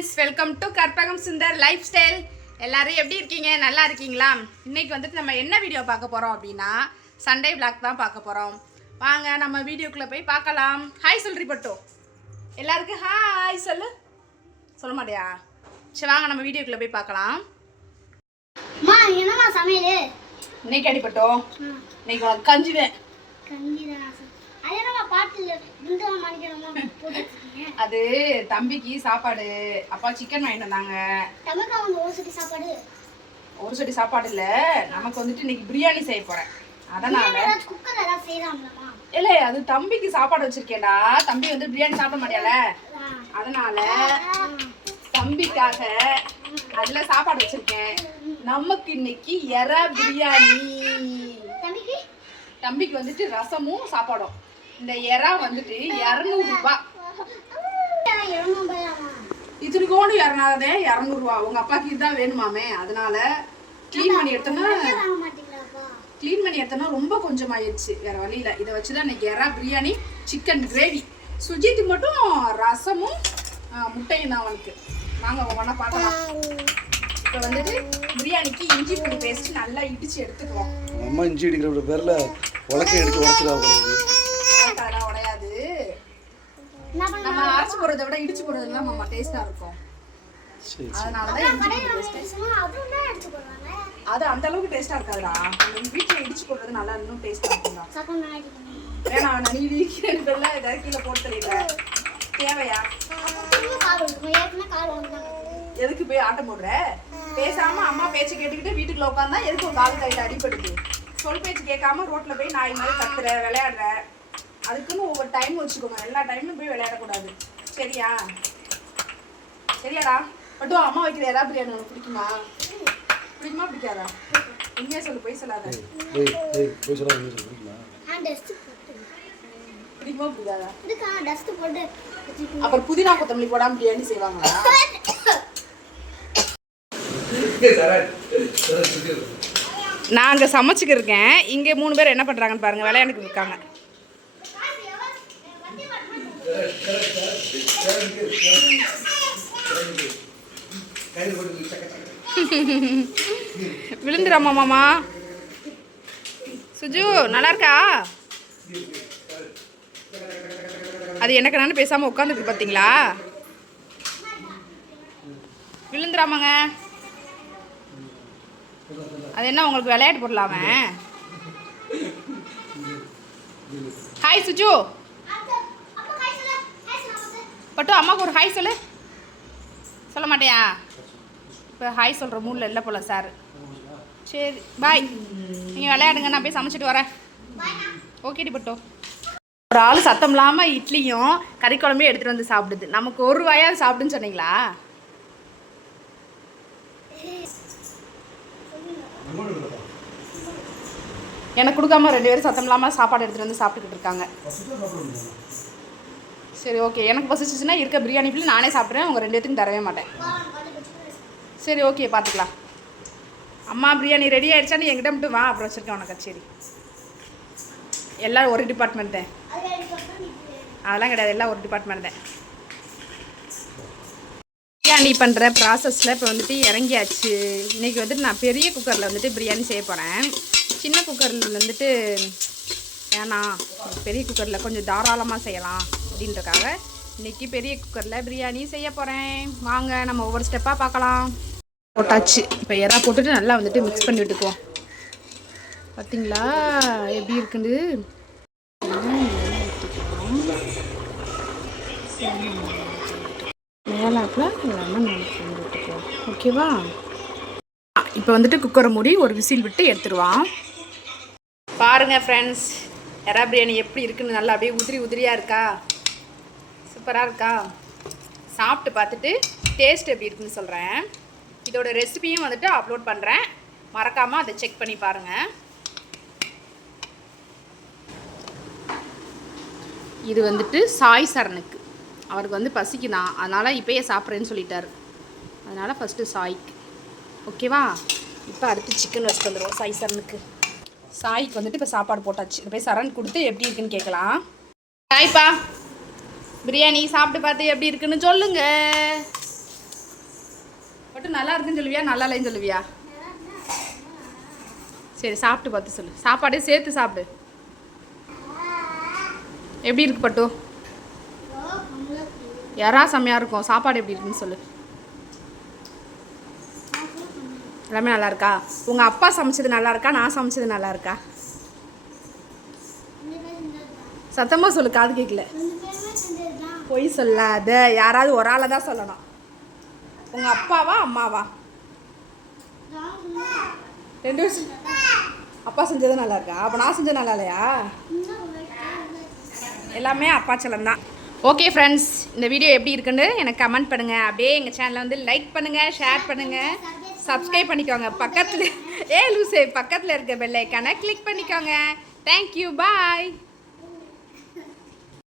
Friends, welcome to Karpagam Sundar life style. எல்லாரும் எப்படி இருக்கீங்க? நல்லா இருக்கீங்களா? இன்னைக்கு வந்துட்டு நம்ம என்ன வீடியோ பார்க்க போகிறோம் அப்படின்னா சண்டே விளாக் தான் பார்க்க போகிறோம். வாங்க நம்ம வீடியோக்குள்ளே போய் பார்க்கலாம். ஹாய் சொல்றி பட்டோ, எல்லாருக்கும் ஹாய் சொல்ல மாட்டியா? சரி வாங்க நம்ம வீடியோக்குள்ளே போய் பார்க்கலாம். என்னமா சமையல் இன்னைக்கு அடிப்பட்டோ, இன்னைக்கு உனக்கு கஞ்சிவேன். அது தம்பிக்கு சாப்பாடு. அப்பா சிக்கன் வாங்கிட்டு வந்தாங்க. ஒரு சட்டி சாப்பாடு இல்ல, நமக்கு வந்துட்டு இன்னைக்கு பிரியாணி செய்ய போறேன். அதனால இல்ல, அது தம்பிக்கு சாப்பாடு வச்சிருக்கேன்டா. தம்பி வந்து பிரியாணி சாப்பிட மாட்டியால, அதனால தம்பிக்காக அதுல சாப்பாடு வச்சிருக்கேன். நமக்கு இன்னைக்கு எறா பிரியாணி. தம்பிக்கு வந்துட்டு ரசமும் சாப்பாடும். இந்த எறா வந்துட்டு 200 ரூபாய். இதுக்கோடு 200 ரூபாய். உங்க அப்பாக்கு இதுதான் வேணுமாமே, அதனால கிளீன் பண்ணி எடுத்தோம்னா ரொம்ப கொஞ்சம் ஆயிடுச்சு. வேற வழியில இதை வச்சுதான் இன்னைக்கு எறா பிரியாணி, சிக்கன் கிரேவி. சுஜித்துக்கு மட்டும் ரசமும் முட்டையும் தான் அவனுக்கு. வாங்க ஒவ்வொன்றா பார்க்கலாம். இப்போ வந்துட்டு பிரியாணிக்கு இஞ்சி பூண்டு பேஸ்ட் நல்லா இடிச்சு எடுத்துக்குவோம். அம்மா இஞ்சி இடிக்கிற பேர்ல உலக்கை எடுத்து உடைச்சிடாது. உடையாது, நம்ம அரைச்சு போடுறதை விட இடிச்சு போடுறதுலாம் நம்ம டேஸ்டா இருக்கும். அதனாலதான் அது அந்த அளவுக்கு டேஸ்டா இருக்காதுடா. வீட்டுல இடிச்சு போடுறது நல்லா இன்னும் டேஸ்டா இருக்கும்டா. வேணா நீ வீட்டுல ஏதாவது கீழே போட்டு தள்ளிடுற. தேவையா? எதுக்கு போய் ஆட்டம் போடுற? பேசாம அம்மா பேச்சு கேட்டுக்கிட்டு வீட்டுக்குள்ள உட்காந்தா எதுக்கு ஒரு கால் கையில அடிபடுது? சொல் பேச்சு கேட்காம ரோட்ல போய் நாய் மாதிரி கத்துற, விளையாடுற. அதுக்குன்னு ஒவ்வொரு டைம் வச்சுக்கோங்க. எல்லா டைம்லும் போய் விளையாடக்கூடாது. சரியா? சரியாடா? மட்டும் அம்மா வைக்கிற எறா பிரியாணி உனக்கு பிடிக்குமா? பிடிக்காதா? உண்மையா சொல்லு, போய் சொல்லாத. பிடிக்குமா பிடிக்காதா? அப்புறம் புதினா கொத்தமல்லி போடாம பிரியாணி செய்வாங்களா? நான் அங்கே சமைச்சுக்கு இருக்கேன். இங்கே 3 பேர் என்ன பண்ணுறாங்கன்னு பாருங்கள், விளையாண்டுக்கு இருக்காங்க. விழுந்துடாமா மாமா? சுஜு நல்லா இருக்கா? அது எனக்கு நான் பேசாமல் உட்காந்துருக்கு பார்த்தீங்களா? விழுந்துடாமாங்க. அது என்ன உங்களுக்கு விளையாட்டு போடலாம? ஹாய் சுஜு. பட்டு அம்மாவுக்கு ஒரு ஹாய் சொல்லு. சொல்ல மாட்டியா? இப்போ ஹாய் சொல்கிற மூடில் இல்லை போல சார். சரி பாய், நீங்கள் விளையாடுங்க, நான் போய் சமைச்சிட்டு வரேன். ஓகேடி பட்டோ. ஒரு ஆள் சத்தம் இல்லாமல் இட்லியும் கறி குழம்பையும் எடுத்துகிட்டு வந்து சாப்பிடுது. நமக்கு ஒரு வாயாவது சாப்பிடுன்னு சொன்னீங்களா? எனக்கு கொடுக்காம 2 பேரும் சத்தம் இல்லாமல் சாப்பாடு எடுத்துகிட்டு வந்து சாப்பிட்டுக்கிட்டு இருக்காங்க. சரி ஓகே, எனக்கு பசிச்சுன்னா இருக்க பிரியாணி ஃபுல்லு நானே சாப்பிட்றேன். உங்கள் 2 பேத்துக்கும் தரவே மாட்டேன். சரி ஓகே, பார்த்துக்கலாம். அம்மா பிரியாணி ரெடி ஆகிடுச்சா? நீ என்கிட்ட மட்டும் வா, அப்புறம் வச்சுருக்கேன் உனக்கு. சரி, எல்லோரும் ஒரு டிபார்ட்மெண்ட் தான். அதெல்லாம் கிடையாது, எல்லாம் ஒரு டிபார்ட்மெண்ட் தான். பிரியாணி பண்ணுற ப்ராசஸில் இப்போ வந்துட்டு இறங்கியாச்சு. இன்றைக்கி வந்துட்டு நான் பெரிய குக்கரில் வந்துட்டு பிரியாணி செய்ய போகிறேன். சின்ன குக்கரில் வந்துட்டு வேணாம், பெரிய குக்கரில் கொஞ்சம் தாராளமாக செய்யலாம் அப்படின்றக்காக இன்றைக்கி பெரிய குக்கரில் பிரியாணி செய்ய போகிறேன். வாங்க நம்ம ஒவ்வொரு ஸ்டெப்பாக பார்க்கலாம். போட்டாச்சு. இப்போ எறா போட்டுட்டு நல்லா வந்துட்டு மிக்ஸ் பண்ணி விட்டுக்குவோம். பார்த்தீங்களா எப்படி இருக்குன்னு? மேலாப்பில் லெமன் விட்டுக்குவோம். ஓகேவா? இப்போ வந்துட்டு குக்கரை மூடி ஒரு விசில் விட்டு எடுத்துருவான். பாருங்கள் ஃப்ரெண்ட்ஸ், எறா பிரியாணி எப்படி இருக்குன்னு நல்லா அப்படியே உதிரியாக இருக்கா? சூப்பராக இருக்கா? சாப்பிட்டு பார்த்துட்டு டேஸ்ட் எப்படி இருக்குன்னு சொல்கிறேன். இதோட ரெசிபியும் வந்துட்டு அப்லோட் பண்ணுறேன், மறக்காமல் அதை செக் பண்ணி பாருங்கள். இது வந்துட்டு சாய் சரணுக்கு. அவருக்கு வந்து பசிக்குதான், அதனால் இப்போயே சாப்பிட்றேன்னு சொல்லிட்டார். அதனால் ஃபஸ்ட்டு சாய்க்கு. ஓகேவா? இப்போ அடுத்து சிக்கன் வச்சுட்டு வந்துடுவோம் சாய் சரணுக்கு. சாய்க்கு வந்துட்டு இப்போ சாப்பாடு போட்டாச்சு. போய் சரண் கொடுத்து எப்படி இருக்குன்னு கேட்கலாம். சாய்ப்பா, பிரியாணி சாப்பிட்டு பார்த்து எப்படி இருக்குன்னு சொல்லுங்க. மட்டும் நல்லா இருக்குன்னு சொல்லுவியா நல்லா இல்லைன்னு சொல்லுவியா? சரி சாப்பிட்டு பார்த்து சொல்லு. சாப்பாடே சேர்த்து சாப்பிடு. எப்படி இருக்கு பட்டு? யாரா செம்மையாக இருக்கும். சாப்பாடு எப்படி இருக்குன்னு சொல்லு. எல்லாமே நல்லா இருக்கா? உங்கள் அப்பா சமைச்சது நல்லா இருக்கா, நான் சமைச்சது நல்லா இருக்கா? சத்தமாக சொல்லு, காது கேட்கல. பொய் சொல்லாத. யாராவது ஒரு ஆளை தான் சொல்லணும். உங்கள் அப்பாவா அம்மாவா? 2 வருஷம். அப்பா செஞ்சது நல்லா இருக்கா? அப்போ நான் செஞ்சது நல்லா இல்லையா? எல்லாமே அப்பா செல்லம் தான். ஓகே ஃப்ரெண்ட்ஸ், இந்த வீடியோ எப்படி இருக்குன்னு எனக்கு கமெண்ட் பண்ணுங்கள். அப்படியே எங்கள் சேனலை வந்து லைக் பண்ணுங்கள், ஷேர் பண்ணுங்கள், சப்ஸ்கிரைப் பண்ணிக்கோங்க. பக்கத்தில் லூசே பக்கத்தில் இருக்க பெல் ஐக்கானை கிளிக் பண்ணிக்கோங்க. தேங்க்யூ, பாய்.